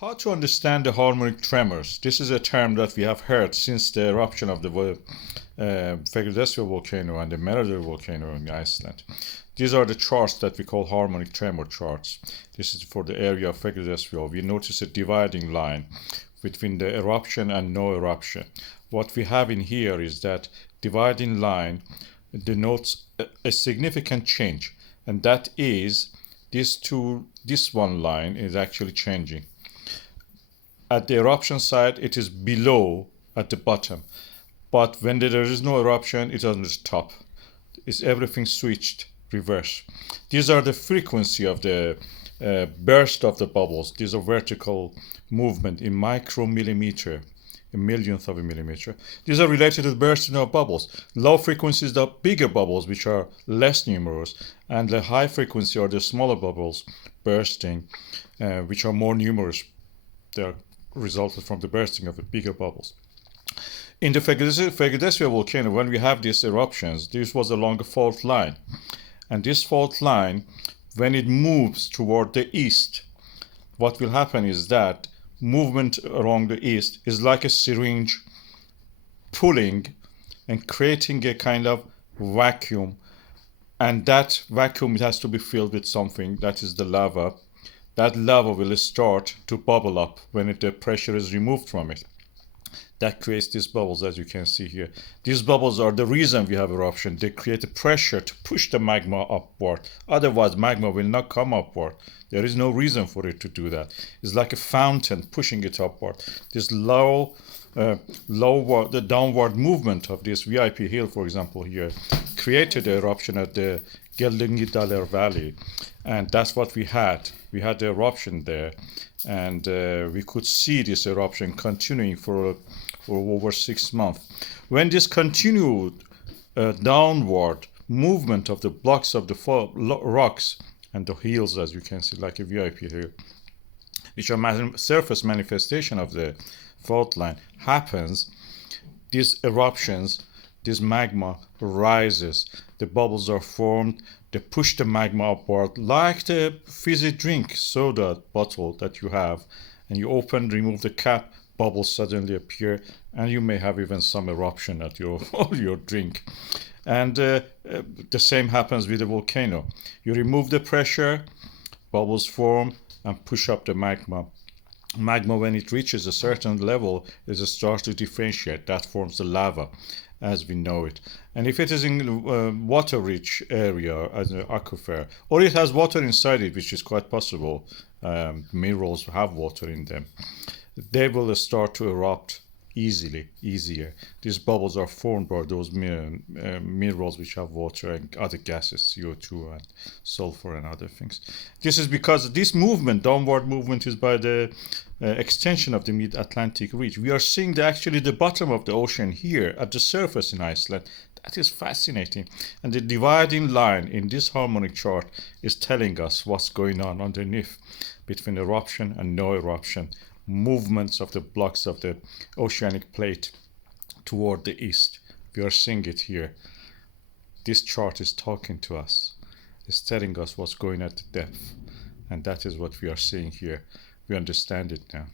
How to understand the harmonic tremors? This is a term that we have heard since the eruption of the Fagradalsfjall volcano and the Meradalir volcano in Iceland. These are the charts that we call harmonic tremor charts. This is for the area of Fagradalsfjall. We notice a dividing line between the eruption and no eruption. What we have in here is that dividing line denotes a significant change, and that is this one line is actually changing. At the eruption side, it is below at the bottom. But when there is no eruption, it is on the top. It's everything switched reverse. These are the frequency of the burst of the bubbles. These are vertical movement in micromillimeter, a millionth of a millimeter. These are related to the bursting of bubbles. Low frequency is the bigger bubbles, which are less numerous, and the high frequency are the smaller bubbles bursting, which are more numerous. They are resulted from the bursting of the bigger bubbles. In the Fagradalsfjall volcano, when we have these eruptions, this was along a fault line. And this fault line, when it moves toward the east, what will happen is that movement along the east is like a syringe pulling and creating a kind of vacuum. And that vacuum, it has to be filled with something, that is the lava. That lava will start to bubble up when the pressure is removed from it. That creates these bubbles, as you can see here. These bubbles are the reason we have eruption. They create a pressure to push the magma upward. Otherwise, magma will not come upward. There is no reason for it to do that. It's like a fountain pushing it upward. This the downward movement of this VIP hill, for example, here, created the eruption at the Geldingadalir valley. And that's what we had. We had the eruption there, and we could see this eruption continuing for over 6 months. When this continued downward movement of the blocks of the rocks and the hills, as you can see, like a VIP here, which are surface manifestation of the fault line, happens, these eruptions, this magma rises, the bubbles are formed, they push the magma upward like the fizzy drink soda bottle that you have, and you open, remove the cap, bubbles suddenly appear, and you may have even some eruption at your drink. And the same happens with the volcano. You remove the pressure, bubbles form and push up the magma. Magma, when it reaches a certain level, it starts to differentiate. That forms the lava as we know it. And if it is in a water-rich area, as an aquifer, or it has water inside it, which is quite possible, minerals have water in them, they will start to erupt easier. These bubbles are formed by those minerals which have water and other gases, CO2 and sulfur and other things. This is because this movement, downward movement, is by the extension of the mid-Atlantic ridge. We are seeing actually the bottom of the ocean here at the surface in Iceland. That is fascinating. And the dividing line in this harmonic chart is telling us what's going on underneath between eruption and no eruption. Movements of the blocks of the oceanic plate toward the east. We are seeing it here. This chart is talking to us. It's telling us what's going at the depth. And that is what we are seeing here. We understand it now.